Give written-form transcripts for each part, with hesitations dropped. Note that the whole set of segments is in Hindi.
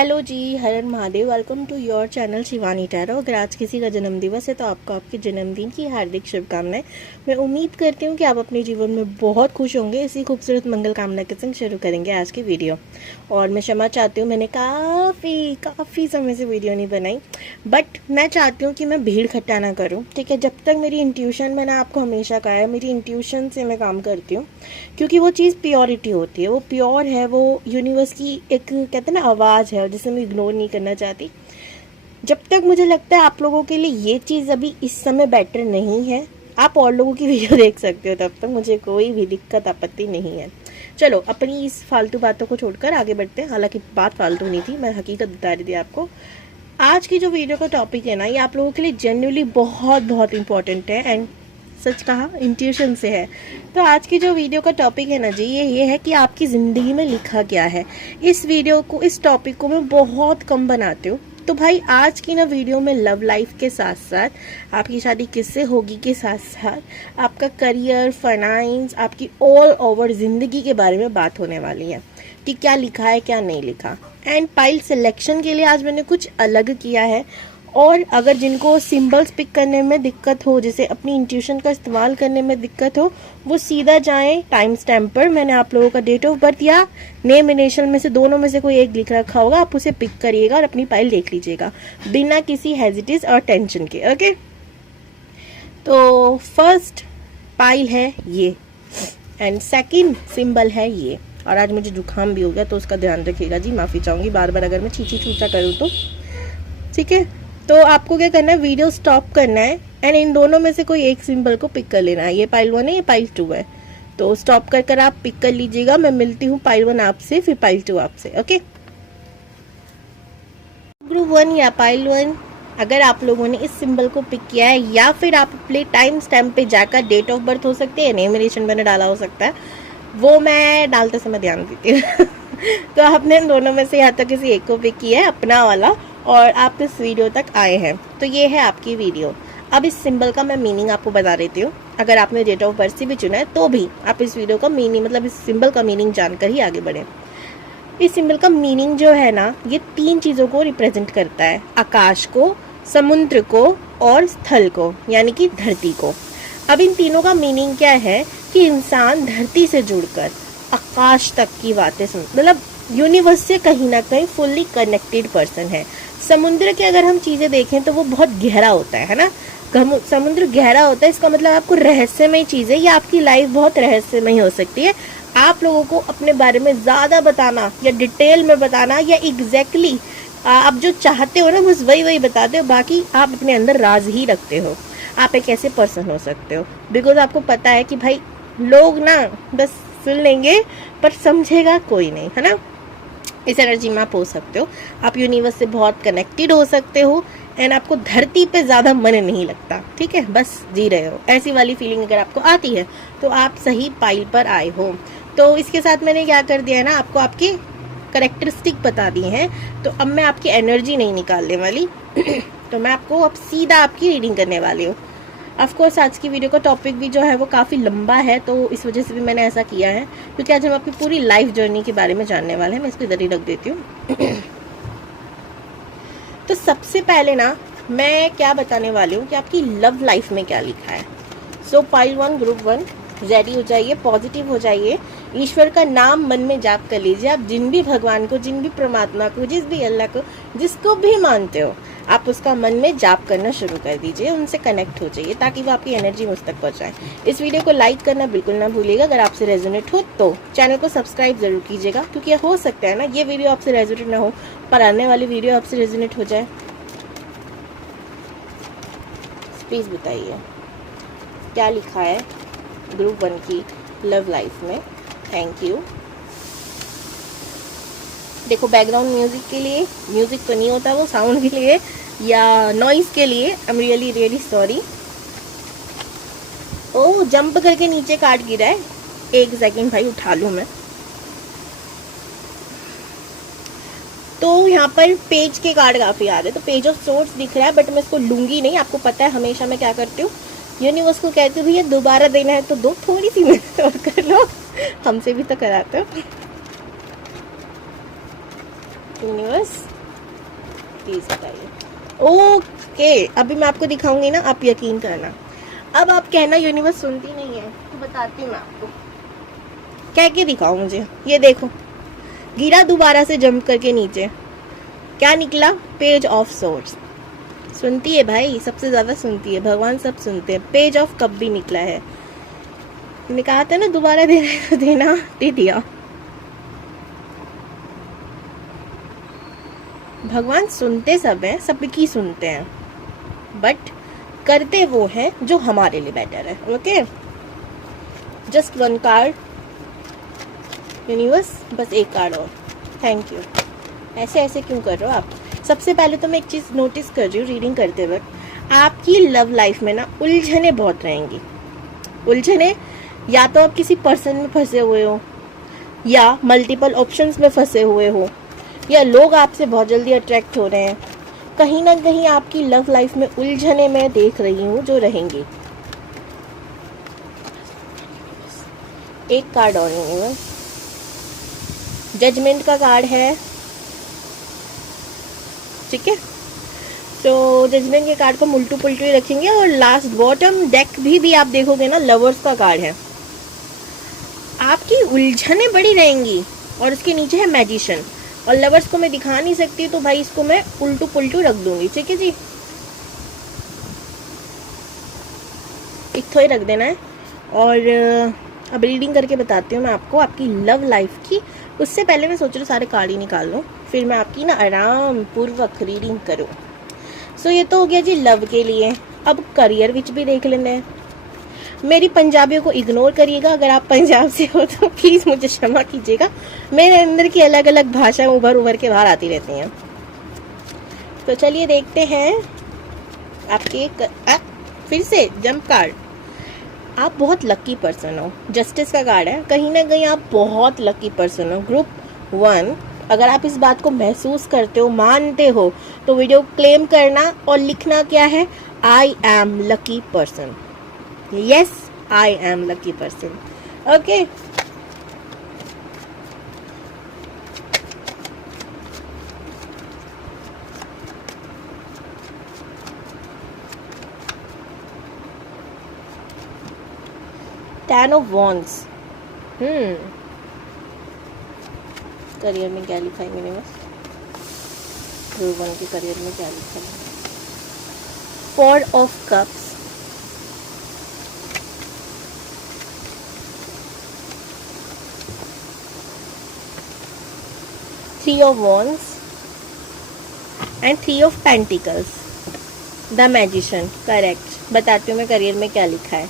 Hello ji, Har Har Mahadev. Welcome to your channel Shivani tarot. अगर आज किसी का जन्मदिवस है तो आपको आपके जन्मदिन की हार्दिक शुभकामनाएं। मैं उम्मीद करती हूँ कि आप अपने जीवन में बहुत खुश होंगे। इसी खूबसूरत मंगल कामना के संग शुरू करेंगे आज की वीडियो। और मैं क्षमा चाहती हूँ, मैंने काफ़ी समय से वीडियो नहीं बनाई, बट मैं चाहती हूँ कि मैं भीड़ इकट्ठा ना करूँ। ठीक है, जब तक मेरी इंट्यूशन, मैंने आपको हमेशा कहा है, मेरी इंट्यूशन से मैं काम करती हूँ, क्योंकि वो चीज़ प्योरिटी होती है, वो प्योर है, वो यूनिवर्स की एक कहते हैं ना आवाज़ है, जिसे मैं इग्नोर नहीं करना चाहती। जब तक मुझे लगता है आप लोगों के लिए ये चीज़ अभी इस समय बेटर नहीं है, आप और लोगों की वीडियो देख सकते हो, तब तक मुझे कोई भी दिक्कत आपत्ति नहीं है। चलो, अपनी इस फालतू बातों को छोड़कर आगे बढ़ते हैं। हालांकि बात फालतू नहीं थी, मैं हकीकत बता रही थी आपको। आज की जो वीडियो का टॉपिक है ना, ये आप लोगों के लिए जेन्युइनली बहुत बहुत इंपॉर्टेंट है, एंड सच कहा इंट्यूशन से है। तो आज की जो वीडियो का टॉपिक है ना जी, ये है कि आपकी ज़िंदगी में लिखा क्या है। इस वीडियो को, इस टॉपिक को मैं बहुत कम बनाती हूँ। तो भाई आज की ना वीडियो में लव लाइफ के साथ साथ आपकी शादी किससे होगी के साथ साथ आपका करियर, फाइनेंस, आपकी ऑल ओवर ज़िंदगी के बारे में बात होने वाली है कि क्या लिखा है क्या नहीं लिखा। एंड पाइल सिलेक्शन के लिए आज मैंने कुछ अलग किया है। और अगर जिनको सिंबल्स पिक करने में दिक्कत हो, जैसे अपनी इंट्यूशन का इस्तेमाल करने में दिक्कत हो, वो सीधा जाएं टाइम स्टैम्प पर। मैंने आप लोगों का डेट ऑफ बर्थ या नेम इनिशियल में से दोनों में से कोई एक लिख रखा होगा, आप उसे पिक करिएगा और अपनी फाइल देख लीजिएगा बिना किसी हेजिटेज और टेंशन के। ओके, तो फर्स्ट फाइल है ये एंड सेकंड सिंबल है ये। और आज मुझे जुकाम भी हो गया तो उसका ध्यान रखिएगा जी, माफ़ी चाहूँगी बार बार अगर मैं छींची छूचा करूँ तो। ठीक है, तो आपको क्या करना है, वीडियो स्टॉप करना है एंड इन दोनों में से कोई एक सिंबल को पिक कर लेना है। ये पाइल 1 है, ये पाइल 2 है, तो स्टॉप कर आप पिक कर लीजिएगा। मैं मिलती हूँ पाइल 1 आपसे, फिर पाइल 2 आपसे। ओके, ग्रुप 1 या पाइल 1, अगर आप लोगों ने इस सिंबल को पिक किया है, या फिर आप अपने टाइम स्टैम्प पे जाकर डेट ऑफ बर्थ हो सकती है, नेम रिलेशन मैंने डाला हो सकता है, वो मैं डालते समय ध्यान देती हूँ तो आपने इन दोनों में से या तो किसी एक को पिक किया है, अपना वाला, और आप इस वीडियो तक आए हैं, तो ये है आपकी वीडियो। अब इस सिंबल का मैं मीनिंग आपको बता देती हूँ। अगर आपने डेट ऑफ बर्थ से भी चुना है तो भी आप इस वीडियो का मीनिंग, मतलब इस सिंबल का मीनिंग जानकर ही आगे बढ़े। इस सिंबल का मीनिंग जो है ना, ये 3 चीज़ों को रिप्रेजेंट करता है, आकाश को, समुद्र को और स्थल को, यानी कि धरती को। अब इन तीनों का मीनिंग क्या है कि इंसान धरती से जुड़कर आकाश तक की बातें सुन, मतलब यूनिवर्स से कहीं ना कहीं फुल्ली कनेक्टेड पर्सन है। समुद्र के अगर हम चीज़ें देखें तो वो बहुत गहरा होता है ना, समुद्र गहरा होता है, इसका मतलब आपको रहस्यमय चीज़ें या आपकी लाइफ बहुत रहस्यमय हो सकती है। आप लोगों को अपने बारे में ज़्यादा बताना या डिटेल में बताना या एग्जैक्टली आप जो चाहते हो ना, बस वही बताते हो, बाकी आप अपने अंदर राज ही रखते हो। आप एक ऐसे पर्सन हो सकते हो, बिकॉज आपको पता है कि भाई लोग ना बस सुन लेंगे पर समझेगा कोई नहीं, है ना। इस एनर्जी में आप हो सकते हो, आप यूनिवर्स से बहुत कनेक्टेड हो सकते हो एंड आपको धरती पे ज़्यादा मन नहीं लगता। ठीक है, बस जी रहे हो, ऐसी वाली फीलिंग अगर आपको आती है तो आप सही पाइल पर आए हो। तो इसके साथ मैंने क्या कर दिया है ना, आपको आपकी करेक्टरिस्टिक बता दी हैं। तो अब मैं आपकी एनर्जी नहीं निकालने वाली तो मैं आपको अब सीधा आपकी रीडिंग करने वाली हूँ। ऑफकोर्स आज की वीडियो का टॉपिक भी जो है वो काफ़ी लंबा है, तो इस वजह से भी मैंने ऐसा किया है, क्योंकि आज हम आपकी पूरी लाइफ जर्नी के बारे में जानने वाले हैं। मैं इसको इधर ही रख देती हूँ तो सबसे पहले ना मैं क्या बताने वाली हूँ कि आपकी लव लाइफ में क्या लिखा है। सो पाइल 1, ग्रुप 1 रेडी हो जाइए, पॉजिटिव हो जाइए, ईश्वर का नाम मन में जाप कर लीजिए। आप जिन भी भगवान को, जिन भी परमात्मा को, जिस भी अल्लाह को, जिसको भी मानते हो, आप उसका मन में जाप करना शुरू कर दीजिए, उनसे कनेक्ट हो जाइए ताकि वो आपकी एनर्जी मुझ तक पहुंचाए। इस वीडियो को लाइक करना बिल्कुल ना भूलिएगा। अगर आपसे रेजोनेट हो तो चैनल को सब्सक्राइब जरूर कीजिएगा, क्योंकि हो सकता है ना ये वीडियो आपसे रेजोनेट ना हो पर आने वाली वीडियो आपसे रेजोनेट हो जाए। प्लीज बताइए क्या लिखा है ग्रुप 1 की लव लाइफ में। Thank you. देखो, बैकग्राउंड म्यूजिक के लिए, म्यूजिक तो नहीं होता वो, साउंड के लिए या नॉइस के लिए I am really sorry. Oh, jump करके नीचे कार्ड गिरा है, एक सेकंड भाई उठा लूं मैं। तो यहाँ पर पेज के कार्ड काफी आ रहे हैं, तो पेज ऑफ सोर्स दिख रहा है, बट मैं इसको लूंगी नहीं। आपको पता है हमेशा मैं क्या करती हूँ, यूनिवर्स को कहती हूँ भैया दोबारा देना है तो दो, थोड़ी सी मेहनत और कर लो, हमसे भी तो कराते हो। यूनिवर्स प्लीज बताइए। ओके, अभी मैं आपको दिखाऊंगी ना, आप यकीन करना। अब आप कहना यूनिवर्स सुनती नहीं है, तो बताती हूँ मैं आपको। कह के दिखाओ मुझे। ये देखो, गिरा दोबारा से जंप करके नीचे, क्या निकला? Page of swords. सुनती है भाई, सबसे ज्यादा सुनती है, भगवान सब सुनते हैं। पेज ऑफ कप भी निकला है। मैंने कहा था ना दोबारा देना, दे दिया। भगवान सुनते सब हैं, सबकी सुनते हैं, बट करते वो है जो हमारे लिए बेटर है। Okay, just one card universe, बस एक कार्ड और। Thank you. ऐसे ऐसे क्यों कर रहे हो आप? सबसे पहले तो मैं एक चीज नोटिस कर रही हूँ रीडिंग करते वक्त, आपकी लव लाइफ में ना उलझने बहुत रहेंगी। उलझने, या तो आप किसी पर्सन में फंसे हुए हो, या मल्टीपल ऑप्शंस में फंसे हुए हो, या लोग आपसे बहुत जल्दी अट्रैक्ट हो रहे हैं। कहीं ना कहीं आपकी लव लाइफ में उलझने मैं देख रही हूँ जो रहेंगी। एक कार्ड और है, जजमेंट का कार्ड है, ठीक है। तो जजमेंट के कार्ड को उल्टू पुल्टू ही रखेंगे। और लास्ट बॉटम डेक भी आप देखोगे ना, लवर्स का कार्ड है। आपकी उलझने बड़ी रहेंगी। और उसके नीचे है मैजिशियन। और लवर्स को मैं दिखा नहीं सकती, तो भाई इसको मैं उल्टू पुल्टू रख दूंगी, ठीक है जी। एक तो ही रख देना है। और अब रीडिंग करके बताती हूँ मैं आपको आपकी लव लाइफ की। उससे पहले मैं सोच रही हूँ सारे कार्ड ही निकाल लूँ, फिर मैं आपकी ना आराम पूर्वक रीडिंग करूँ। सो ये तो हो गया जी लव के लिए। अब करियर विच भी देख लेते हैं। मेरी पंजाबियों को इग्नोर करिएगा, अगर आप पंजाब से हो तो प्लीज मुझे क्षमा कीजिएगा। मेरे अंदर की अलग अलग भाषाएं उभर के बाहर आती रहती हैं। तो चलिए देखते हैं आपके फिर से जंप कार्ड। आप बहुत लकी पर्सन हो। जस्टिस का कार्ड है। कहीं ना कहीं आप बहुत लकी पर्सन हो। ग्रुप 1, अगर आप इस बात को महसूस करते हो, मानते हो, तो वीडियो क्लेम करना और लिखना क्या है, I am lucky person. Yes, I am lucky person. Okay, ten of wands. Career में क्या लिखा है मैंने? बस ग्रुप 1 के करियर में क्या लिखा है? 4 of cups, Three of Wands and 3 of Pentacles, The Magician। Correct. बताती हूँ मैं करियर में क्या लिखा है।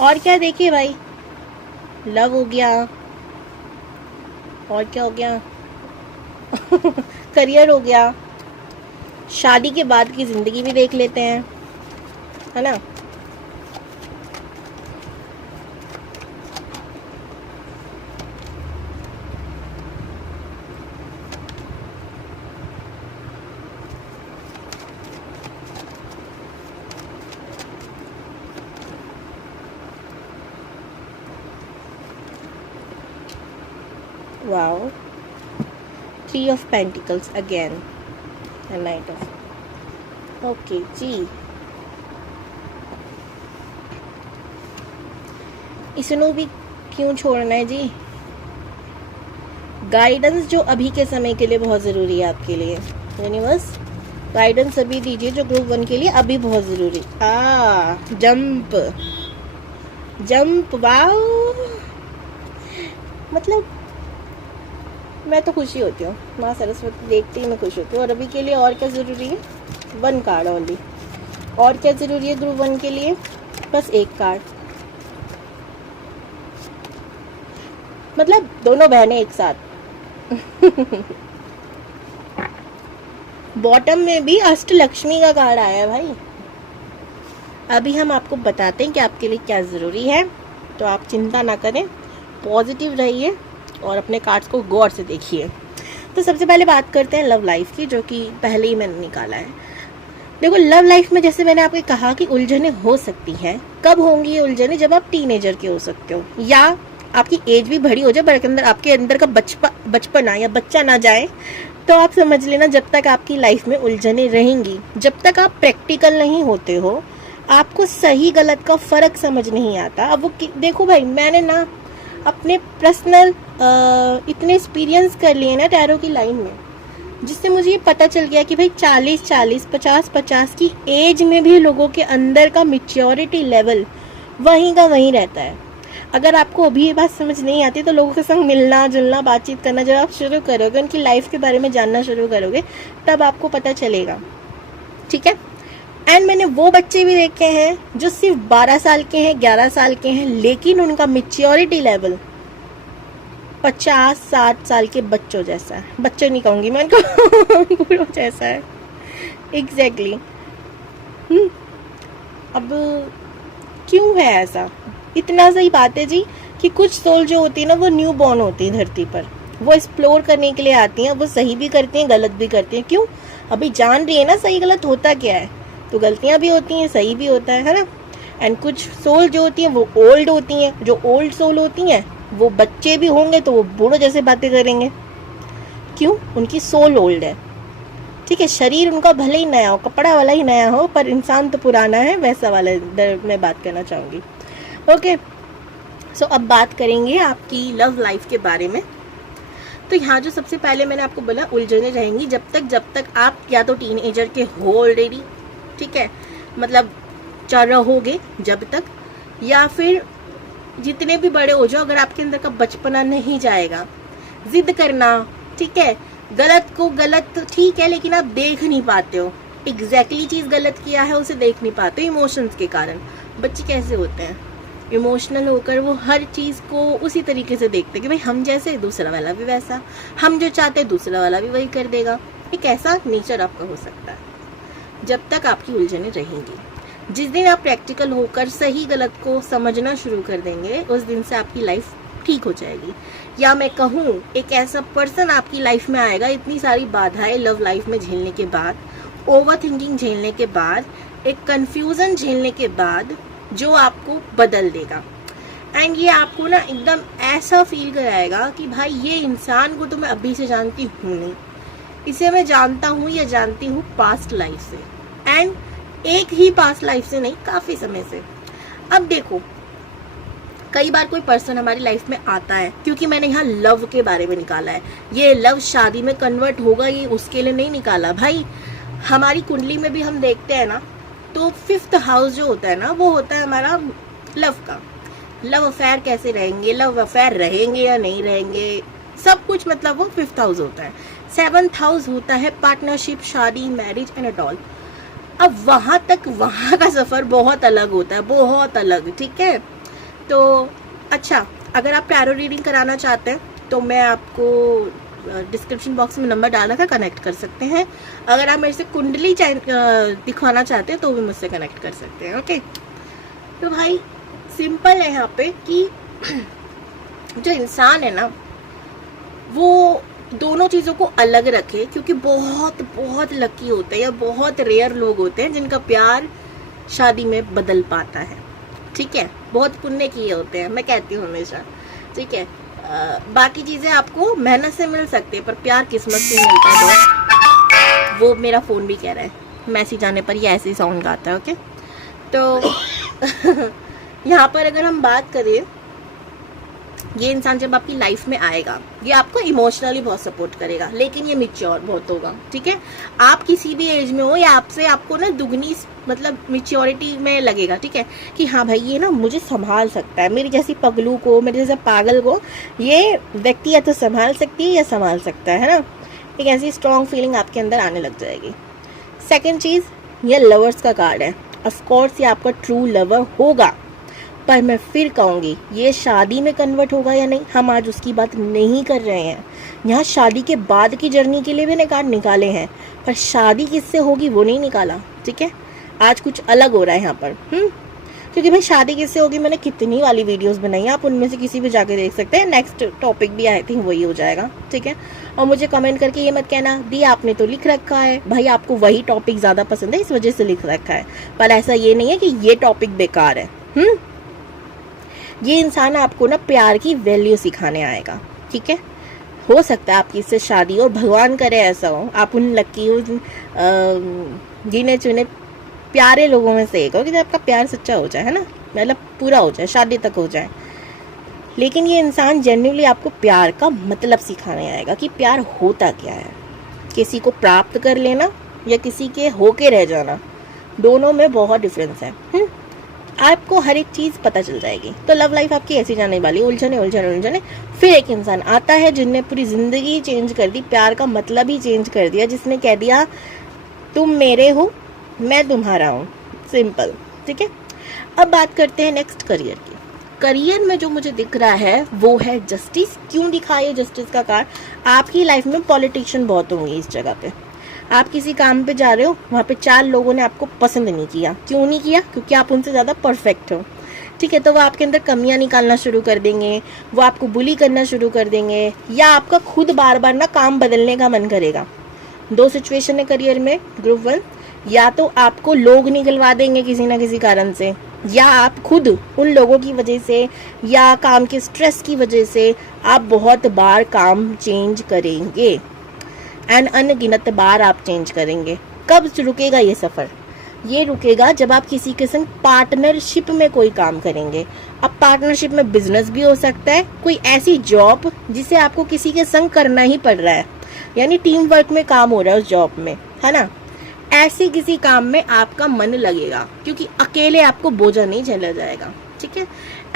और क्या देखिए भाई, लव हो गया, और क्या हो गया करियर हो गया, शादी के बाद की जिंदगी भी देख लेते हैं, है ना। Wow, 3 of Pentacles again, a Knight of। Okay जी, इसको भी क्यों छोड़ना है जी? गाइडेंस जो अभी के समय के लिए बहुत ज़रूरी है आपके लिए। यूनिवर्स गाइडेंस अभी दीजिए जो ग्रुप 1 के लिए अभी बहुत ज़रूरी। Jump jump, wow. मतलब मैं तो खुशी होती हूँ, माँ सरस्वती देखते ही मैं खुश होती हूँ। और अभी के लिए और क्या ज़रूरी है? 1 कार्ड ओनली। और क्या ज़रूरी है ग्रुप 1 के लिए? बस 1 कार्ड। मतलब दोनों बहनें एक साथ बॉटम में भी अष्टलक्ष्मी का कार्ड आया है भाई। अभी हम आपको बताते हैं कि आपके लिए क्या ज़रूरी है, तो आप चिंता ना करें, पॉजिटिव रहिए और अपने कार्ड्स को गौर से देखिए। तो सबसे पहले बात करते हैं लव लाइफ की, जो कि पहले ही मैंने निकाला है। देखो, लव लाइफ में जैसे मैंने आपको कहा कि उलझने हो सकती हैं। कब होंगी ये उलझने? जब आप टीनेजर के हो सकते हो, या आपकी एज भी बड़ी हो जाए पर आपके अंदर का बचपना या बच्चा ना जाए, तो आप समझ लेना जब तक आपकी लाइफ में उलझने रहेंगी, जब तक आप प्रैक्टिकल नहीं होते हो, आपको सही गलत का फ़र्क समझ नहीं आता। अब वो देखो भाई, मैंने ना अपने पर्सनल इतने एक्सपीरियंस कर लिए ना टैरो की लाइन में, जिससे मुझे ये पता चल गया कि भाई 40-40, 50-50 की एज में भी लोगों के अंदर का मैच्योरिटी लेवल वहीं का वहीं रहता है। अगर आपको अभी ये बात समझ नहीं आती तो लोगों के संग मिलना जुलना बातचीत करना जब आप शुरू करोगे, उनकी लाइफ के बारे में जानना शुरू करोगे, तब आपको पता चलेगा। ठीक है। एंड मैंने वो बच्चे भी देखे हैं जो सिर्फ 12 साल के हैं, 11 साल के हैं, लेकिन उनका मैच्योरिटी लेवल 50-60 साल के बच्चों जैसा है। बच्चे नहीं कहूँगी मैं उनको बूढ़ों जैसा है। एग्जैक्टली अब क्यों है ऐसा? इतना सही बात है जी कि कुछ सोल जो होती है ना, वो न्यू बॉर्न होती है धरती पर, वो एक्सप्लोर करने के लिए आती हैं, वो सही भी करती हैं गलत भी करती हैं। क्यों? अभी जान रही है ना सही गलत होता क्या है, तो गलतियां भी होती हैं, सही भी होता है ना। एंड कुछ सोल जो होती हैं वो ओल्ड होती हैं, जो ओल्ड सोल होती हैं वो बच्चे भी होंगे तो वो बूढ़ों जैसे बातें करेंगे। क्यों? उनकी सोल ओल्ड है। ठीक है, शरीर उनका भले ही नया हो, कपड़ा वाला ही नया हो, पर इंसान तो पुराना है, वैसा वाला मैं बात करना चाहूँगी। ओके, सो अब बात करेंगे आपकी लव लाइफ के बारे में। तो यहाँ जो सबसे पहले मैंने आपको बोला, उलझने रहेंगी जब तक आप या तो टीनेजर के हो ऑलरेडी, ठीक है, मतलब चल रहोगे जब तक, या फिर जितने भी बड़े हो जाओ, अगर आपके अंदर का बचपना नहीं जाएगा, जिद करना, ठीक है, गलत को गलत ठीक है लेकिन आप देख नहीं पाते हो, एग्जैक्टली चीज़ गलत किया है उसे देख नहीं पाते हो इमोशंस के कारण। बच्चे कैसे होते हैं, इमोशनल होकर वो हर चीज़ को उसी तरीके से देखते हैं कि भाई हम जैसे दूसरा वाला भी वैसा, हम जो चाहते हैं दूसरा वाला भी वही कर देगा। एक ऐसा नेचर आपका हो सकता है जब तक आपकी उलझने रहेंगी। जिस दिन आप प्रैक्टिकल होकर सही गलत को समझना शुरू कर देंगे, उस दिन से आपकी लाइफ ठीक हो जाएगी। या मैं कहूँ एक ऐसा पर्सन आपकी लाइफ में आएगा, इतनी सारी बाधाएं लव लाइफ में झेलने के बाद, ओवर थिंकिंग झेलने के बाद, एक कंफ्यूजन झेलने के बाद, जो आपको बदल देगा। एंड ये आपको ना एकदम ऐसा फील कराएगा कि भाई ये इंसान को तो मैं अभी से जानती हूँ नहीं, इसे मैं जानता हूँ या जानती हूँ पास्ट लाइफ से, एंड एक ही पास्ट लाइफ से नहीं, काफ़ी समय से। अब देखो, कई बार कोई पर्सन हमारी लाइफ में आता है, क्योंकि मैंने यहाँ लव के बारे में निकाला है, ये लव शादी में कन्वर्ट होगा ये उसके लिए नहीं निकाला भाई। हमारी कुंडली में भी हम देखते हैं ना, तो 5th हाउस जो होता है ना, वो होता है हमारा लव का। लव अफेयर कैसे रहेंगे, लव अफेयर रहेंगे या नहीं रहेंगे, सब कुछ मतलब वो 5th हाउस होता है। 7th हाउस होता है पार्टनरशिप, शादी, मैरिज एंड एट ऑल। अब वहाँ तक वहाँ का सफ़र बहुत अलग होता है, बहुत अलग। ठीक है, तो अच्छा, अगर आप टैरो रीडिंग कराना चाहते हैं तो मैं आपको डिस्क्रिप्शन बॉक्स में नंबर डाला था, कनेक्ट कर सकते हैं। अगर आप मेरे से कुंडली दिखवाना चाहते हैं तो भी मुझसे कनेक्ट कर सकते हैं। ओके, तो भाई सिंपल है यहाँ पे कि जो इंसान है ना, वो दोनों चीज़ों को अलग रखे, क्योंकि बहुत बहुत लकी होते हैं या बहुत रेयर लोग होते हैं जिनका प्यार शादी में बदल पाता है। ठीक है, बहुत पुण्य किए होते हैं, मैं कहती हूँ हमेशा। ठीक है, बाकी चीज़ें आपको मेहनत से मिल सकती है, पर प्यार किस्मत से मिलता है। वो मेरा फ़ोन भी कह रहा है, मैसेज आने पर ये ऐसे ही साउंड गाता है। ओके, तो यहाँ पर अगर हम बात करें, ये इंसान जब आपकी लाइफ में आएगा, ये आपको इमोशनली बहुत सपोर्ट करेगा, लेकिन ये मैच्योर बहुत होगा। ठीक है, आप किसी भी एज में हो, या आपको ना दुगनी मतलब मैच्योरिटी में लगेगा। ठीक है, कि हाँ भाई ये ना मुझे संभाल सकता है, मेरी जैसी पगलू को, मेरे जैसे पागल को ये व्यक्ति या तो संभाल सकती है या संभाल सकता है ना। एक ऐसी स्ट्रॉन्ग फीलिंग आपके अंदर आने लग जाएगी। सेकेंड चीज़, ये लवर्स का कार्ड है। ऑफकोर्स ये आपका ट्रू लवर होगा, पर मैं फिर कहूँगी ये शादी में कन्वर्ट होगा या नहीं, हम आज उसकी बात नहीं कर रहे हैं। यहाँ शादी के बाद की जर्नी के लिए भी कार्ड निकाले हैं, पर शादी किससे होगी वो नहीं निकाला। ठीक है, आज कुछ अलग हो रहा है यहाँ पर। क्योंकि भाई शादी किससे होगी, मैंने कितनी वाली वीडियोस बनाई है, आप उनमें से किसी भी जाके देख सकते हैं। नेक्स्ट टॉपिक भी आई थिंक वही हो जाएगा। ठीक है, और मुझे कमेंट करके ये मत कहना दी आपने तो लिख रखा है, भाई आपको वही टॉपिक ज़्यादा पसंद है इस वजह से लिख रखा है, पर ऐसा ये नहीं है कि ये टॉपिक बेकार है। ये इंसान आपको ना प्यार की वैल्यू सिखाने आएगा, ठीक है। हो सकता है आपकी इससे शादी हो, भगवान करे ऐसा हो, आप उन लकी हो गिने चुने प्यारे लोगों में से एक हो कि आपका प्यार सच्चा हो जाए, है ना, मतलब पूरा हो जाए, शादी तक हो जाए। लेकिन ये इंसान जेन्युइनली आपको प्यार का मतलब सिखाने आएगा कि प्यार होता क्या है। किसी को प्राप्त कर लेना या किसी के होके रह जाना, दोनों में बहुत डिफरेंस है। आपको हर एक चीज़ पता चल जाएगी। तो लव लाइफ आपकी ऐसी जाने वाली, उलझने उलझने उलझने। फिर एक इंसान आता है जिनने पूरी ज़िंदगी चेंज कर दी, प्यार का मतलब ही चेंज कर दिया, जिसने कह दिया तुम मेरे हो, मैं तुम्हारा हूँ, सिंपल, ठीक है। अब बात करते हैं नेक्स्ट करियर की। करियर में जो मुझे दिख रहा है वो है जस्टिस। क्यों दिखा है जस्टिस का कार्ड? आपकी लाइफ में पॉलिटिशियन बहुत होंगे इस जगह पे। आप किसी काम पे जा रहे हो, वहाँ पे 4 लोगों ने आपको पसंद नहीं किया। क्यों नहीं किया? क्योंकि आप उनसे ज़्यादा परफेक्ट हो, ठीक है। तो वो आपके अंदर कमियां निकालना शुरू कर देंगे, वो आपको बुली करना शुरू कर देंगे, या आपका खुद बार बार ना काम बदलने का मन करेगा। 2 सिचुएशन है करियर में। ग्रुप 1, या तो आपको लोग निकलवा देंगे किसी ना किसी कारण से, या आप खुद उन लोगों की वजह से या काम के स्ट्रेस की वजह से आप बहुत बार काम चेंज करेंगे, एंड अनगिनत बार आप चेंज करेंगे। कब रुकेगा ये सफ़र? ये रुकेगा जब आप किसी के संग पार्टनरशिप में कोई काम करेंगे। अब पार्टनरशिप में बिजनेस भी हो सकता है, कोई ऐसी जॉब जिसे आपको किसी के संग करना ही पड़ रहा है, यानी टीम वर्क में काम हो रहा है उस जॉब में, है ना। ऐसे किसी काम में आपका मन लगेगा, क्योंकि अकेले आपको बोझा नहीं झेला जाएगा, ठीक है।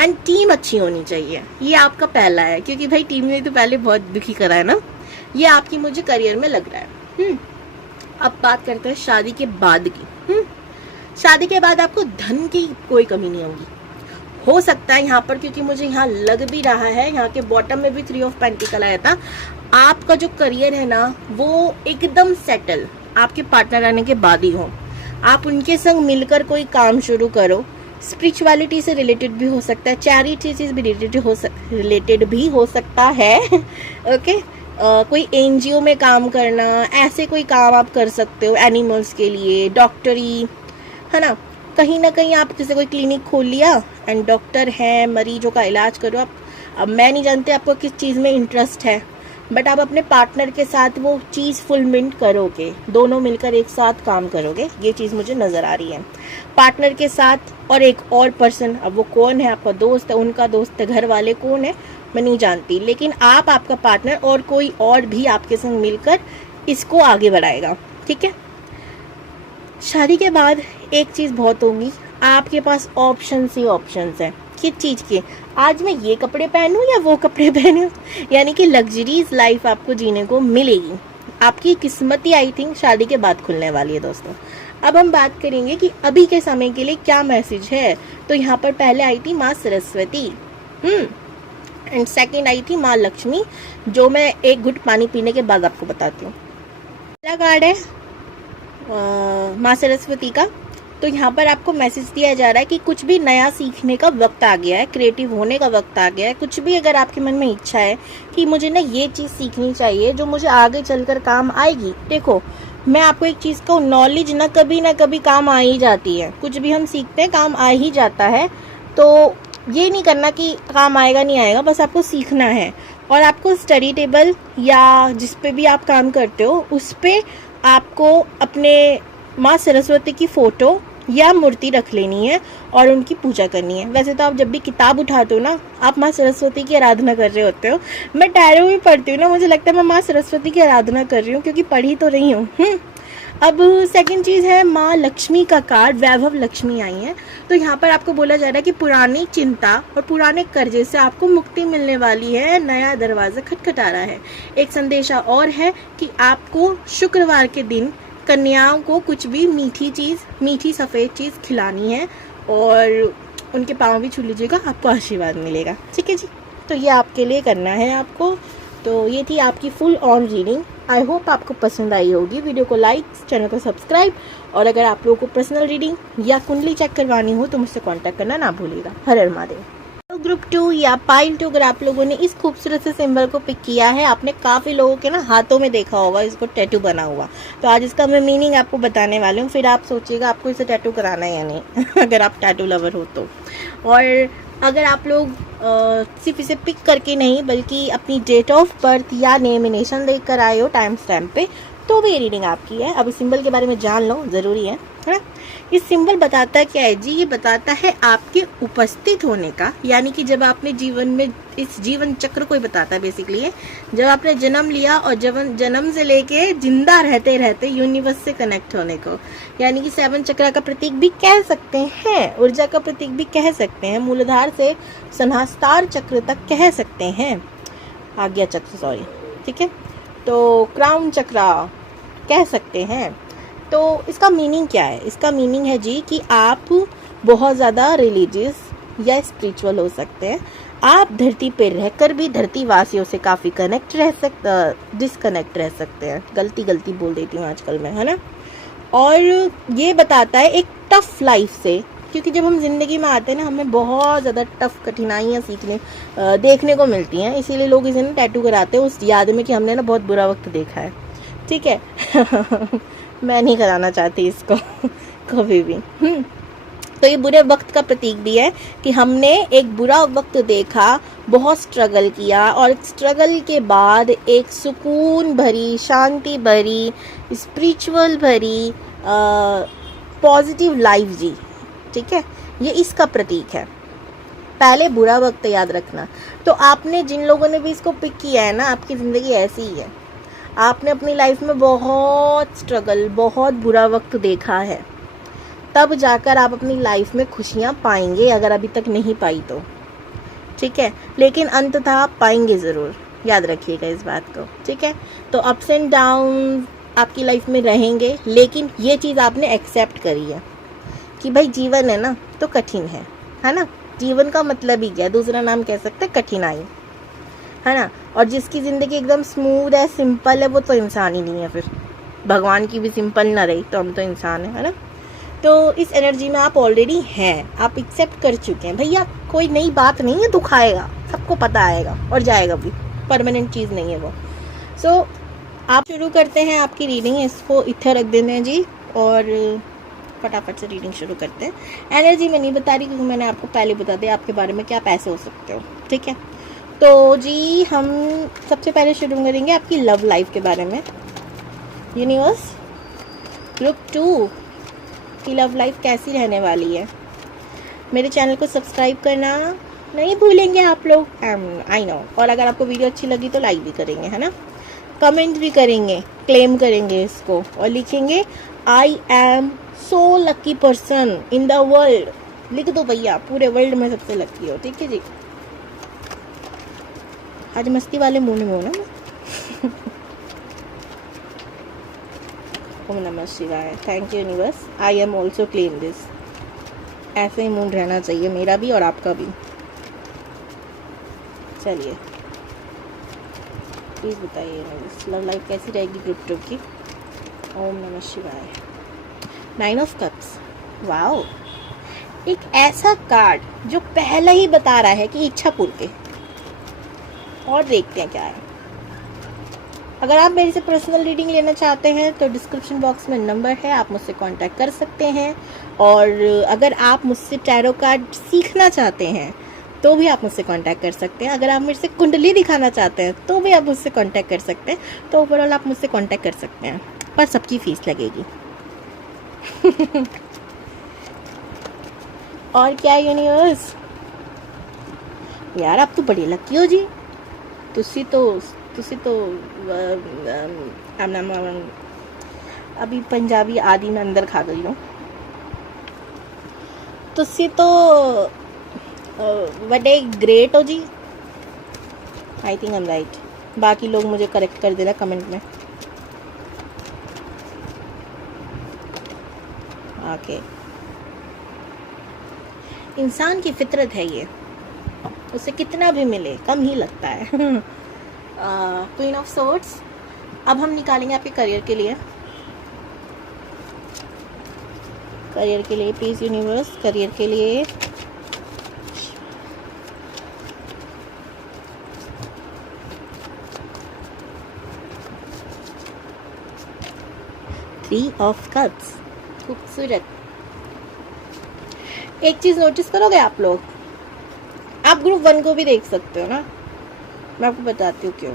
एंड टीम अच्छी होनी चाहिए, ये आपका पहला है, क्योंकि भाई टीम ने तो पहले बहुत दुखी करा है ना। ये आपकी मुझे करियर में लग रहा है। अब बात करते हैं शादी के बाद की। शादी के बाद आपको धन की कोई कमी नहीं होगी। हो सकता है यहाँ पर, क्योंकि मुझे यहाँ लग भी रहा है, यहाँ के बॉटम में भी 3 ऑफ पेंटिकल आया था, आपका जो करियर है ना वो एकदम सेटल आपके पार्टनर आने के बाद ही हो। आप उनके संग मिलकर कोई काम शुरू करो। स्पिरिचुअलिटी से रिलेटेड भी हो सकता है, चैरिटी से भी रिलेटेड भी हो सकता है ओके। कोई एनजीओ में काम करना, ऐसे कोई काम आप कर सकते हो, एनिमल्स के लिए, डॉक्टरी, है ना। कहीं ना कहीं आप जैसे कोई क्लिनिक खोल लिया एंड डॉक्टर है, मरीजों का इलाज करो आप। अब मैं नहीं जानती आपको किस चीज़ में इंटरेस्ट है, बट आप अपने पार्टनर के साथ वो चीज़ फुलफिल करोगे, दोनों मिलकर एक साथ काम करोगे, ये चीज़ मुझे नज़र आ रही है। पार्टनर के साथ और एक और पर्सन, अब वो कौन है, आपका दोस्त है, उनका दोस्त है, घर वाले कौन है मैं नहीं जानती, लेकिन आप, आपका पार्टनर और कोई और भी आपके संग मिलकर इसको आगे बढ़ाएगा, ठीक है। शादी के बाद एक चीज़ बहुत होगी, आपके पास ऑप्शन ही ऑप्शन है। किस चीज़ के? आज मैं ये कपड़े पहनूं या वो कपड़े पहनूं, यानी कि लग्जरीज लाइफ आपको जीने को मिलेगी। आपकी किस्मत ही आई थिंक शादी के बाद खुलने वाली है दोस्तों। अब हम बात करेंगे कि अभी के समय के लिए क्या मैसेज है। तो यहाँ पर पहले आई थी माँ सरस्वती, एंड सेकंड आई थी माँ लक्ष्मी, जो मैं एक घुट पानी पीने के बाद आपको बताती हूँ। पहला कार्ड है माँ सरस्वती का। तो यहाँ पर आपको मैसेज दिया जा रहा है कि कुछ भी नया सीखने का वक्त आ गया है, क्रिएटिव होने का वक्त आ गया है। कुछ भी अगर आपके मन में इच्छा है कि मुझे ना ये चीज़ सीखनी चाहिए जो मुझे आगे चलकर काम आएगी, देखो मैं आपको एक चीज़ को, नॉलेज ना कभी काम आ ही जाती है। कुछ भी हम सीखते हैं काम आ ही जाता है, तो ये नहीं करना कि काम आएगा नहीं आएगा, बस आपको सीखना है। और आपको स्टडी टेबल या जिस पे भी आप काम करते हो उस पे आपको अपने माँ सरस्वती की फ़ोटो या मूर्ति रख लेनी है और उनकी पूजा करनी है। वैसे तो आप जब भी किताब उठाते हो ना, आप माँ सरस्वती की आराधना कर रहे होते हो। मैं टैरो भी पढ़ती हूँ ना, मुझे लगता है मैं माँ सरस्वती की आराधना कर रही हूँ, क्योंकि पढ़ी तो रही हूँ। अब सेकंड चीज़ है माँ लक्ष्मी का कार्ड, वैभव लक्ष्मी आई है। तो यहाँ पर आपको बोला जा रहा है कि पुरानी चिंता और पुराने कर्जे से आपको मुक्ति मिलने वाली है, नया दरवाज़ा खटखटा रहा है। एक संदेशा और है कि आपको शुक्रवार के दिन कन्याओं को कुछ भी मीठी चीज़, मीठी सफ़ेद चीज़ खिलानी है और उनके पाँव भी छू लीजिएगा, आपको आशीर्वाद मिलेगा, ठीक है जी। तो ये आपके लिए करना है आपको। तो ये थी आपकी full on reading. I hope आपको पसंद आई होगी। वीडियो को लाइक, चैनल को सब्सक्राइब, और अगर आप लोगों को पर्सनल रीडिंग या कुंडली चेक करवानी हो तो मुझसे कांटेक्ट करना ना भूलिएगा। हर हर महादेव। ग्रुप 2 या पाइल 2, अगर आप लोगों ने इस खूबसूरत से सिंबल को पिक किया है, आपने काफ़ी लोगों के ना हाथों में देखा होगा इसको टैटू बना हुआ। तो आज इसका मैं मीनिंग आपको बताने वाली हूँ, फिर आप सोचिएगा आपको इसे टैटू कराना है या नहीं अगर आप टैटू लवर हो तो। और अगर आप लोग सिर्फ इसे पिक करके नहीं बल्कि अपनी डेट ऑफ बर्थ या नेमिनेशन देख कर आए हो टाइम स्टैम्प पे, तो भी ये रीडिंग आपकी है। अब इस सिंबल के बारे में जान लो, ज़रूरी है ना। ये सिंबल बताता क्या है जी? ये बताता है आपके उपस्थित होने का, यानी कि जब आपने जीवन में, इस जीवन चक्र को ही बताता है बेसिकली है, जब आपने जन्म लिया और जन्म से लेके जिंदा रहते रहते यूनिवर्स से कनेक्ट होने को, यानी कि 7 चक्र का प्रतीक भी कह सकते हैं, ऊर्जा का प्रतीक भी कह सकते हैं, मूलाधार से सहस्त्रार चक्र तक कह सकते हैं, आज्ञा चक्र सॉरी, ठीक है, तो क्राउन चक्र कह सकते हैं। तो इसका मीनिंग क्या है? इसका मीनिंग है जी कि आप बहुत ज़्यादा रिलीजियस या स्पिरिचुअल हो सकते हैं। आप धरती पे रहकर भी धरती वासियों से काफ़ी कनेक्ट रह डिसकनेक्ट रह सकते हैं। गलती बोल देती हूँ आजकल मैं, है ना। और ये बताता है एक टफ लाइफ से, क्योंकि जब हम जिंदगी में आते हैं ना, हमें बहुत ज़्यादा टफ कठिनाइयाँ देखने को मिलती हैं। इसीलिए लोग इसे ना टैटू कराते हैं उस याद में कि हमने ना बहुत बुरा वक्त देखा है, ठीक है। मैं नहीं कराना चाहती इसको कभी भी। तो ये बुरे वक्त का प्रतीक भी है कि हमने एक बुरा वक्त देखा, बहुत स्ट्रगल किया, और स्ट्रगल के बाद एक सुकून भरी, शांति भरी, स्पिरिचुअल भरी, पॉजिटिव लाइफ जी, ठीक है। ये इसका प्रतीक है। पहले बुरा वक्त याद रखना। तो आपने, जिन लोगों ने भी इसको पिक किया है ना, आपकी ज़िंदगी ऐसी ही है। आपने अपनी लाइफ में बहुत स्ट्रगल, बहुत बुरा वक्त देखा है, तब जाकर आप अपनी लाइफ में खुशियाँ पाएंगे, अगर अभी तक नहीं पाई तो, ठीक है। लेकिन अंततः आप पाएंगे ज़रूर, याद रखिएगा इस बात को, ठीक है। तो अप्स एंड डाउन आपकी लाइफ में रहेंगे, लेकिन ये चीज़ आपने एक्सेप्ट करी है कि भाई जीवन है ना तो कठिन है ना। जीवन का मतलब ही क्या है? दूसरा नाम कह सकते हैं कठिनाई, है ना। और जिसकी ज़िंदगी एकदम स्मूथ है, सिंपल है, वो तो इंसान ही नहीं है। फिर भगवान की भी सिंपल ना रही तो हम तो इंसान है ना। तो इस एनर्जी में आप ऑलरेडी हैं, आप एक्सेप्ट कर चुके हैं भैया। कोई नई बात नहीं है, दुख आएगा, सबको पता आएगा और जाएगा भी, परमानेंट चीज़ नहीं है वो। सो आप शुरू करते हैं आपकी रीडिंग। इसको इधर रख देना है जी, और फटाफट से रीडिंग शुरू करते हैं। एनर्जी में नहीं बता रही क्योंकि मैंने आपको पहले बता दिया आपके बारे में क्या पैसे हो सकते हो, ठीक है। तो जी हम सबसे पहले शुरू करेंगे आपकी लव लाइफ के बारे में। यूनिवर्स, ग्रुप 2 की लव लाइफ कैसी रहने वाली है? मेरे चैनल को सब्सक्राइब करना नहीं भूलेंगे आप लोग, आई नो। और अगर आपको वीडियो अच्छी लगी तो लाइक भी करेंगे, है ना। कमेंट भी करेंगे, क्लेम करेंगे इसको और लिखेंगे I am so lucky person in the world. लिख दो भैया, पूरे वर्ल्ड में सबसे लकी हो, ठीक है जी। आज मस्ती वाले मूड में हो ना। ओम नमः शिवाय। Thank you universe, I am also claim this. ऐसे ही मूड रहना चाहिए मेरा भी और आपका भी। चलिए प्लीज़ बताइए यूनिवर्स, लव लाइफ कैसी रहेगी ग्रुप 2 की? ओम नमः शिवाय। 9 ऑफ कप्स, वाओ। एक ऐसा कार्ड जो पहले ही बता रहा है कि इच्छा पूर्ति। और देखते हैं क्या है। अगर आप मेरे से पर्सनल रीडिंग लेना चाहते हैं तो डिस्क्रिप्शन बॉक्स में नंबर है, आप मुझसे कांटेक्ट कर सकते हैं। और अगर आप मुझसे टैरो कार्ड सीखना चाहते हैं तो भी आप मुझसे कांटेक्ट कर सकते हैं। अगर आप मेरे से कुंडली दिखाना चाहते हैं तो भी आप मुझसे कांटेक्ट कर सकते हैं। तो ओवरऑल आप मुझसे कांटेक्ट कर सकते हैं, पर सबकी फीस लगेगी। और क्या यूनिवर्स, यार आप तो बड़ी लकी हो जी। तुसी तो अभी पंजाबी आदि में अंदर खा गई हूँ। तुसी तो बड़े ग्रेट हो जी। I think I am right. बाकी लोग मुझे करेक्ट कर देना कमेंट में। ओके, इंसान की फितरत है ये, उसे कितना भी मिले कम ही लगता है। Queen of swords. अब हम निकालेंगे आपके करियर के लिए। प्लीज यूनिवर्स, करियर के लिए। थ्री ऑफ कप्स, खूबसूरत। एक चीज नोटिस करोगे आप लोग, आप ग्रुप 1 को भी देख सकते हो ना, मैं आपको बताती हूँ क्यों।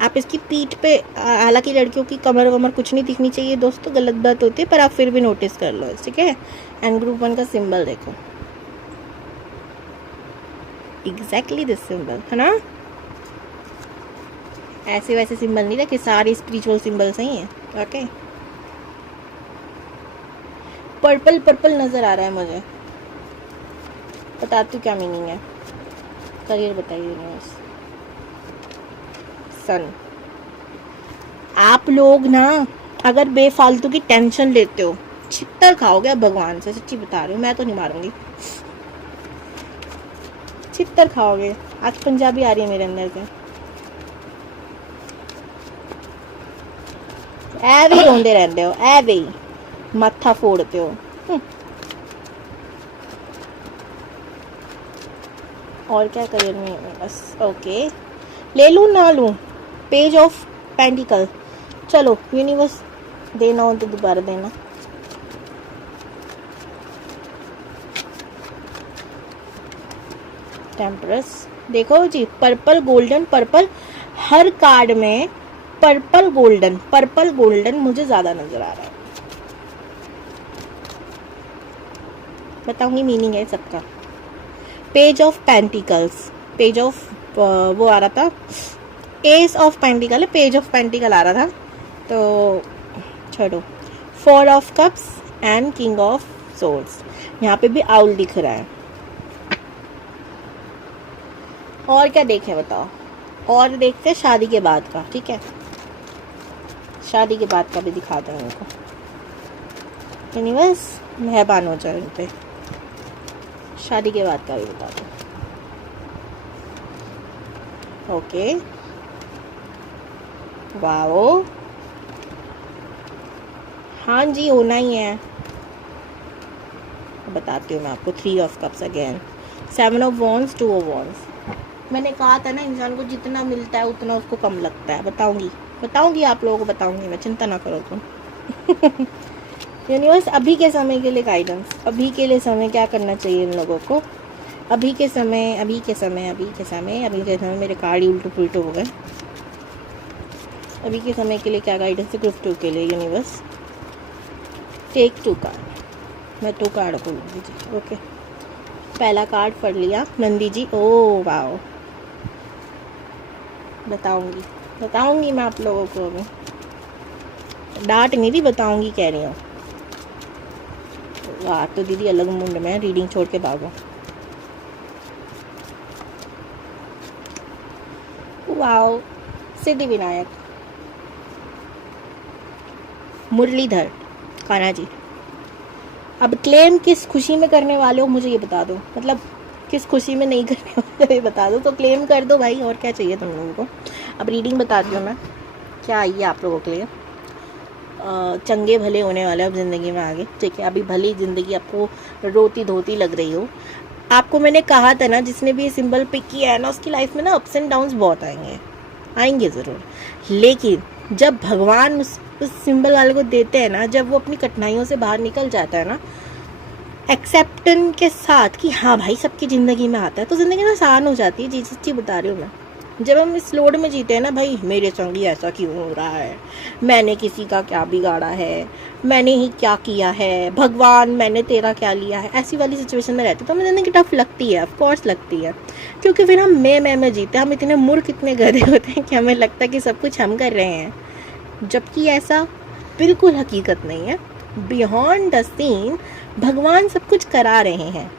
आप इसकी पीठ पे, हालांकि लड़कियों की कमर वमर कुछ नहीं दिखनी चाहिए दोस्तों, गलत बात होती है, पर आप फिर भी नोटिस कर लो, ठीक है। एंड ग्रुप 1 का सिंबल देखो, एग्जैक्टली दिस सिंबल है ना। ऐसे वैसे सिंबल नहीं रखे, सारे स्पिरिचुअल सिंबल सही है। ओके, पर्पल पर्पल नजर आ रहा है मुझे, बताती हूँ क्या मीनिंग है। करियर बताइए यूनिवर्स। सन, आप लोग ना अगर बेफालतू की टेंशन लेते हो, छित्तर खाओगे भगवान से, सच्ची बता रही हूँ, मैं तो नहीं मारूंगी, छित्तर खाओगे। आज पंजाबी आ रही है मेरे अंदर से, ऐवे ही रोंदे रहते हो, ऐवे ही मत्था फोड़ते हो। और क्या करियर में बस। ओके, ले लूँ ना लूँ, पेज ऑफ पेंटिकल, चलो यूनिवर्स देना हो तो दोबारा देना। टेम्परस, देखो जी, पर्पल गोल्डन, पर्पल हर कार्ड में पर्पल गोल्डन मुझे ज्यादा नजर आ रहा है। बताऊंगी मीनिंग है सबका। Page of pentacles, page of वो आ रहा था, एस ऑफ पेंटिकल है, पेज ऑफ पेंटिकल आ रहा था, तो छोड़ो। 4 of cups and king of swords, यहाँ पे भी आउल दिख रहा है। और क्या देखें बताओ, और देखते हैं शादी के बाद का, ठीक है, शादी के बाद का भी दिखा दो उनको, यूनिवर्स मेहरबान हो जाए उन पे, शादी के बाद का भी बता दो। ओके, वाओ, हाँ जी होना ही है, बताती हूँ मैं आपको। 3 of cups again, 7 of wands, 2 of wands. मैंने कहा था ना, इंसान को जितना मिलता है उतना उसको कम लगता है। बताऊंगी आप लोगों को बताऊंगी मैं, चिंता ना करो तुम। यूनिवर्स अभी के समय के लिए गाइडेंस, अभी के लिए समय क्या करना चाहिए इन लोगों को, अभी के समय मेरे कार्ड ही उल्टू पुल्टू हो गए। अभी के समय के लिए क्या गाइडेंस है ग्रुप 2 के लिए यूनिवर्स। टेक 2 कार्ड, मैं 2 कार्ड को लीजिए। ओके, पहला कार्ड पढ़ लिया नंदी जी। ओ वाओ, बताऊंगी मैं आप लोगों को, अभी डांट नहीं दी, बताऊंगी कह रही हूँ। वाह, तो दीदी अलग मुंड में, रीडिंग छोड़ के भागो। वाओ, सिद्धि विनायक, मुरलीधर कान्हा जी। अब क्लेम किस खुशी में करने वाले हो मुझे ये बता दो, मतलब किस खुशी में नहीं करने वाले ये बता दो, तो क्लेम कर दो भाई, और क्या चाहिए तुम लोगों को। अब रीडिंग बताती हूँ मैं क्या आई है आप लोगों के लिए। चंगे भले होने वाले अब ज़िंदगी में आगे, ठीक है। अभी भली ज़िंदगी आपको रोती धोती लग रही हो, आपको मैंने कहा था ना, जिसने भी ये सिंबल पिक किया है ना, उसकी लाइफ में ना अप्स एंड डाउन्स बहुत आएंगे ज़रूर, लेकिन जब भगवान उस सिंबल वाले को देते हैं ना, जब वो अपनी कठिनाइयों से बाहर निकल जाता है ना एक्सेप्टेंस के साथ कि हाँ भाई सबकी ज़िंदगी में आता है, तो ज़िंदगी ना आसान हो जाती है। जी सच्ची बता रही हूँ मैं। जब हम इस लोड में जीते हैं ना, भाई मेरे संग ही ऐसा क्यों हो रहा है, मैंने किसी का क्या बिगाड़ा है, मैंने ही क्या किया है, भगवान मैंने तेरा क्या लिया है, ऐसी वाली सिचुएशन में रहते तो हमें ज़िंदगी टफ लगती है, ऑफकोर्स लगती है, क्योंकि फिर हम मैं में जीते, हम इतने मूर्ख इतने गधे होते हैं कि हमें लगता है कि सब कुछ हम कर रहे हैं, जबकि ऐसा बिल्कुल हकीकत नहीं है। बियॉन्ड द सीन भगवान सब कुछ करा रहे हैं।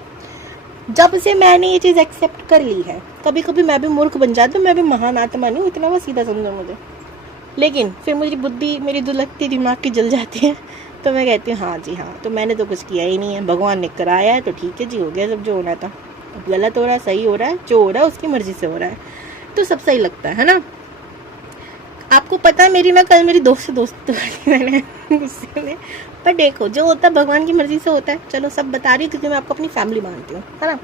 जब से मैंने ये चीज़ एक्सेप्ट कर ली है, कभी कभी मैं भी मूर्ख बन जाती हूँ, मैं भी महान आत्मा नहीं हूँ, इतना बस सीधा समझो मुझे, लेकिन फिर मुझी बुद्धि मेरी दुलकती दिमाग की जल जाती है, तो मैं कहती हूँ हाँ जी हाँ, तो मैंने तो कुछ किया ही नहीं है, भगवान ने कराया है, तो ठीक है जी, हो गया सब जो होना था। अब गलत हो रहा है सही हो रहा है, जो हो रहा है उसकी मर्जी से हो रहा है, तो सब सही लगता है ना। आपको पता है मेरी ना कल मेरी दोस्त मैंने गुस्से में, पर देखो जो होता है भगवान की मर्जी से होता है। चलो सब बता रही हूँ क्योंकि मैं आपको अपनी फैमिली मानती हूँ, है ना।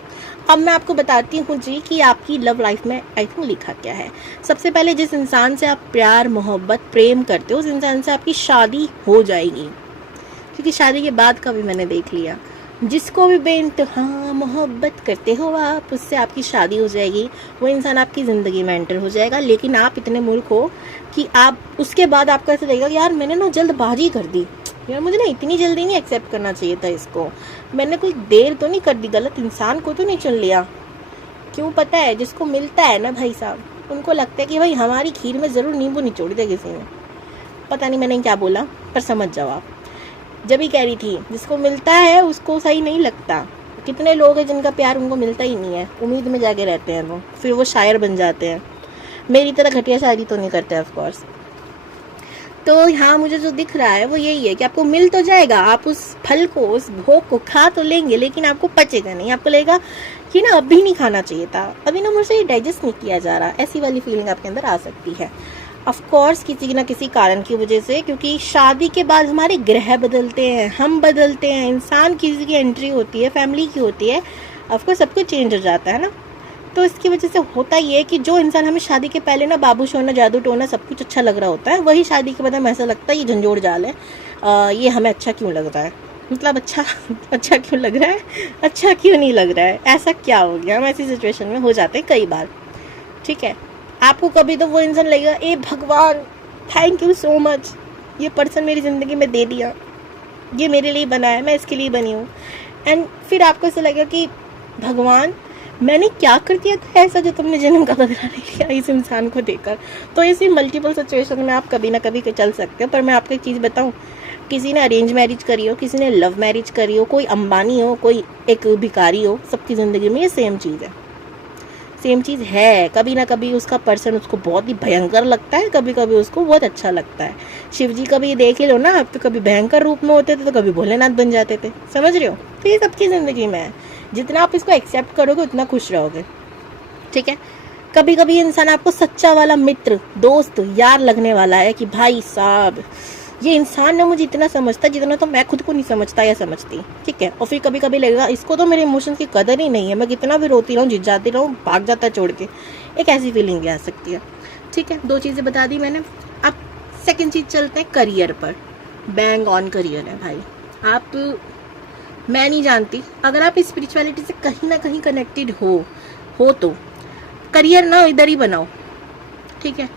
अब मैं आपको बताती हूँ जी कि आपकी लव लाइफ में आई थिंक लिखा क्या है। सबसे पहले जिस इंसान से आप प्यार मोहब्बत प्रेम करते हो, उस इंसान से आपकी शादी हो जाएगी, क्योंकि शादी के बाद का भी मैंने देख लिया। जिसको भी बेइंतहा मोहब्बत करते हो आप, उससे आपकी शादी हो जाएगी, वो इंसान आपकी ज़िंदगी में एंटर हो जाएगा। लेकिन आप इतने मूर्ख हो कि आप उसके बाद आपको ऐसा लगेगा कि यार मैंने ना जल्दबाजी कर दी, यार मुझे ना इतनी जल्दी नहीं एक्सेप्ट करना चाहिए था इसको, मैंने कोई देर तो नहीं कर दी, गलत इंसान को तो नहीं चुन लिया। क्यों पता है, जिसको मिलता है ना भाई साहब, उनको लगता है कि भाई हमारी खीर में ज़रूर नींबू निचोड़ दिया किसी ने। पता नहीं मैंने क्या बोला, पर समझ जाओ आप। जब ही कह रही थी जिसको मिलता है उसको सही नहीं लगता। कितने लोग हैं जिनका प्यार उनको मिलता ही नहीं है, उम्मीद में जाके रहते हैं वो, फिर वो शायर बन जाते हैं। मेरी तरह घटिया शायरी तो नहीं करते ऑफ कोर्स। तो यहाँ मुझे जो दिख रहा है वो यही है कि आपको मिल तो जाएगा, आप उस फल को, उस भोग को खा तो लेंगे, लेकिन आपको पचेगा नहीं। आपको लगेगा कि ना अभी नहीं खाना चाहिए था, अभी ना मुझसे ये डाइजेस्ट नहीं किया जा रहा, ऐसी वाली फीलिंग आपके अंदर आ सकती है। ऑफ कोर्स किसी ना किसी कारण की वजह से, क्योंकि शादी के बाद हमारे ग्रह बदलते हैं, हम बदलते हैं, इंसान किसी की एंट्री होती है, फैमिली की होती है, ऑफ कोर्स सब कुछ चेंज हो जाता है ना। तो इसकी वजह से होता ये है कि जो इंसान हमें शादी के पहले ना बाबू शोना, जादू टोना सब कुछ अच्छा लग रहा होता है, वही शादी के बाद हमें ऐसा लगता है ये झंझोड़ जाल है, ये हमें अच्छा क्यों लग रहा है, मतलब अच्छा क्यों लग रहा है, अच्छा क्यों नहीं लग रहा है, ऐसा क्या हो गया। हम ऐसी सिचुएशन में हो जाते हैं कई बार, ठीक है। आपको कभी तो वो इंसान लगेगा ए भगवान थैंक यू सो मच, ये पर्सन मेरी ज़िंदगी में दे दिया, ये मेरे लिए बना है, मैं इसके लिए बनी हूँ। एंड फिर आपको ऐसा लगेगा कि भगवान मैंने क्या कर दिया था ऐसा जो तुमने जन्म का बदला ले लिया इस इंसान को देकर। तो इसी मल्टीपल सिचुएशन में आप कभी ना कभी चल सकते हो। पर मैं आपको एक चीज़ बताऊँ, किसी ने अरेंज मैरिज करी हो, किसी ने लव मैरिज करी हो, कोई अंबानी हो, कोई एक भिखारी हो, सबकी ज़िंदगी में ये सेम चीज़ है, सेम चीज़ है। कभी ना कभी उसका पर्सन उसको बहुत ही भयंकर लगता है, कभी कभी उसको बहुत अच्छा लगता है। शिव जी का भी देख ही लो ना, आप तो कभी भयंकर रूप में होते थे तो कभी भोलेनाथ बन जाते थे, समझ रहे हो। तो ये सबकी ज़िंदगी में है, जितना आप इसको एक्सेप्ट करोगे उतना खुश रहोगे, ठीक है। कभी कभी इंसान आपको सच्चा वाला मित्र, दोस्त, यार लगने वाला है कि भाई साहब ये इंसान ना मुझे इतना समझता जितना तो मैं खुद को नहीं समझता या समझती, ठीक है। और फिर कभी कभी लगेगा इसको तो मेरे इमोशंस की कदर ही नहीं है, मैं कितना भी रोती रहूँ, झिझाती रहूँ, भाग जाता है छोड़ के, एक ऐसी फीलिंग भी आ सकती है, ठीक है। 2 चीज़ें बता दी मैंने। अब सेकंड चीज़ चलते हैं करियर पर। बैंग ऑन करियर है भाई। आप, मैं नहीं जानती, अगर आप स्पिरिचुअलिटी से कहीं ना कहीं कनेक्टेड हो तो करियर ना इधर ही बनाओ, ठीक है।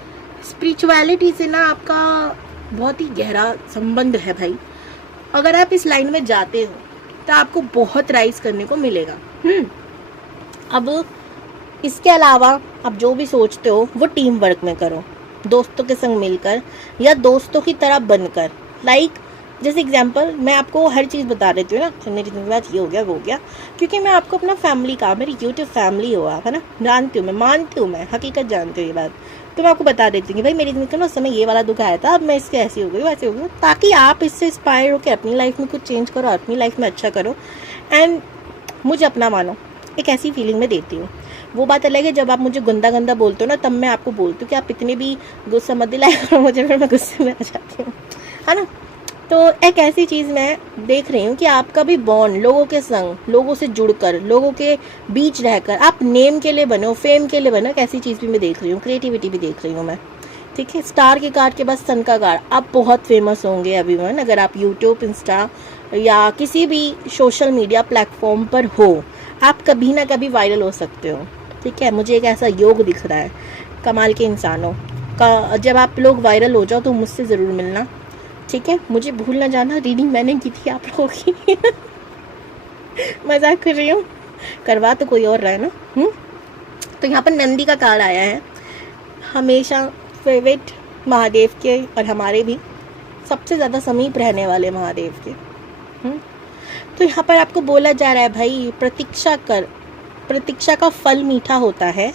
स्पिरिचुअलिटी से ना आपका बहुत ही गहरा संबंध है भाई। अगर आप इस लाइन में जाते हो तो आपको बहुत राइज करने को मिलेगा। अब इसके अलावा आप जो भी सोचते हो वो टीम वर्क में करो, दोस्तों के संग मिलकर या दोस्तों की तरह बनकर। लाइक जैसे एग्जांपल मैं आपको हर चीज़ बता देती हूँ ना, मेरी बात ये हो गया वो हो गया, क्योंकि मैं आपको अपना फैमिली का, मेरी यूट्यूब फैमिली हो आप, है ना, जानती हूँ मैं, मानती हूँ मैं, हकीकत जानती हूँ ये बात। तो मैं आपको बता देती हूँ कि भाई मेरी ज़िंदगी में उस समय ये वाला दुख आया था, अब मैं इसके ऐसी हो गई वैसे हो गई, ताकि आप इससे इंस्पायर होकर अपनी लाइफ में कुछ चेंज करो, अपनी लाइफ में अच्छा करो। एंड मुझे अपना मानो, एक ऐसी फीलिंग में देती हूँ। वो बात अलग है जब आप मुझे गंदा गंदा बोलते हो ना, तब मैं आपको बोलती हूँ कि आप इतने भी गुस्सा मत दिलाया करो मुझे, फिर मैं गुस्से में आ जाती हूँ, है ना। तो एक ऐसी चीज़ मैं देख रही हूँ कि आपका भी बॉन्ड लोगों के संग, लोगों से जुड़कर, लोगों के बीच रहकर, आप नेम के लिए बनो, फेम के लिए बनो, एक ऐसी चीज़ भी मैं देख रही हूँ, क्रिएटिविटी भी देख रही हूँ मैं, ठीक है। स्टार के कार्ड के बाद सन का कार्ड, आप बहुत फेमस होंगे अभी मन, अगर आप यूट्यूब, इंस्टा या किसी भी सोशल मीडिया प्लेटफॉर्म पर हो, आप कभी ना कभी वायरल हो सकते हो, ठीक है। मुझे एक ऐसा योग दिख रहा है कमाल के इंसानों का। जब आप लोग वायरल हो जाओ तो मुझसे ज़रूर मिलना, ठीक है। मुझे भूल ना जाना, रीडिंग मैंने की थी आप लोगों की मजाक कर रही हूँ, करवा तो कोई और रहा है ना। तो यहाँ पर नंदी का कार्ड आया है, हमेशा फेवरेट महादेव के और हमारे भी सबसे ज़्यादा समीप रहने वाले महादेव के। तो यहाँ पर आपको बोला जा रहा है भाई प्रतीक्षा कर, प्रतीक्षा का फल मीठा होता है,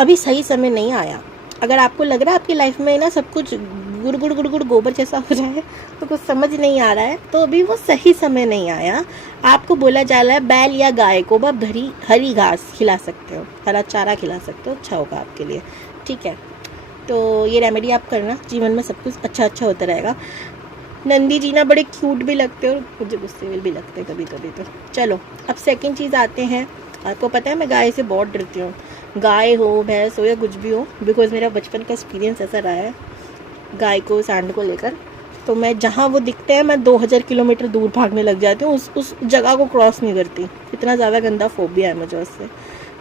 अभी सही समय नहीं आया। अगर आपको लग रहा है आपकी लाइफ में ना सब कुछ गुड़ गुड़ गुड़ गुड़ गोबर जैसा हो रहा है, तो कुछ समझ नहीं आ रहा है, तो अभी वो सही समय नहीं आया। आपको बोला जा रहा है बैल या गाय को आप हरी घास खिला सकते हो, हरा चारा खिला सकते हो, अच्छा होगा आपके लिए, ठीक है। तो ये रेमेडी आप करना, जीवन में सब कुछ अच्छा अच्छा होता रहेगा। नंदी जी ना बड़े क्यूट भी लगते हैं और मुझे गुस्से भी लगते हैं कभी कभी। तो चलो अब सेकंड चीज़ आते हैं। आपको पता है मैं गाय से बहुत डरती हूँ, गाय हो, भैंस हो या कुछ भी हो, बिकॉज मेरा बचपन का एक्सपीरियंस ऐसा रहा है गाय को, सांड को लेकर। तो मैं जहाँ वो दिखते हैं मैं 2000 किलोमीटर दूर भागने लग जाती हूँ, उस जगह को क्रॉस नहीं करती, इतना ज़्यादा गंदा फोबिया है मुझे उससे।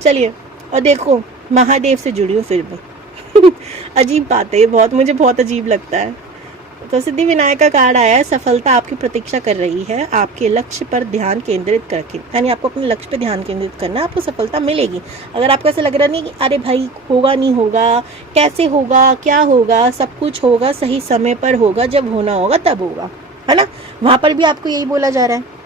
चलिए, और देखो महादेव से जुड़ी हूँ फिर भी अजीब बात है ये, बहुत मुझे बहुत अजीब लगता है। तो सिद्धि विनायक का कार्ड आया है, सफलता आपकी प्रतीक्षा कर रही है, आपके लक्ष्य पर ध्यान केंद्रित करके, यानी आपको अपने लक्ष्य पर ध्यान केंद्रित करना है, आपको सफलता मिलेगी। अगर आपको ऐसा लग रहा नहीं कि अरे भाई होगा नहीं होगा, कैसे होगा, क्या होगा, सब कुछ होगा सही समय पर होगा, जब होना होगा तब होगा, है ना, वहाँ पर भी आपको यही बोला जा रहा है।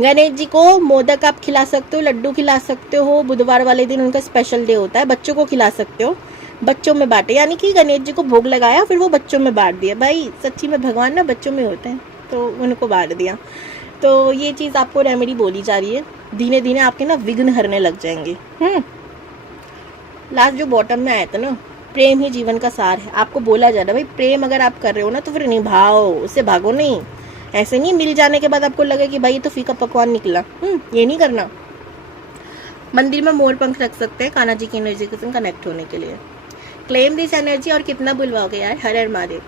गणेश जी को मोदक आप खिला सकते हो, लड्डू खिला सकते हो, बुधवार वाले दिन उनका स्पेशल डे होता है, बच्चों को खिला सकते हो, बच्चों में बांटे, यानी कि गणेश जी को भोग लगाया फिर वो बच्चों में बांट दिया। भाई सच्ची में भगवान ना बच्चों में होते हैं, तो उनको बांट दिया। तो ये चीज़ आपको रेमेडी बोली जा रही है, धीरे धीरे आपके ना विघ्न हरने लग जाएंगे। लास्ट जो बॉटम में आया था ना, प्रेम ही जीवन का सार है, आपको बोला जा रहा है भाई प्रेम अगर आप कर रहे हो ना तो फिर निभाओ, उससे भागो नहीं। ऐसे नहीं मिल जाने के बाद आपको लगे कि भाई ये तो फीका पकवान निकला, ये नहीं करना। मंदिर में मोर पंख रख सकते हैं कान्हा जी की एनर्जी के साथ कनेक्ट होने के लिए। क्लेम दिस एनर्जी, और कितना बुलवाओगे यार, हर हर महादेव।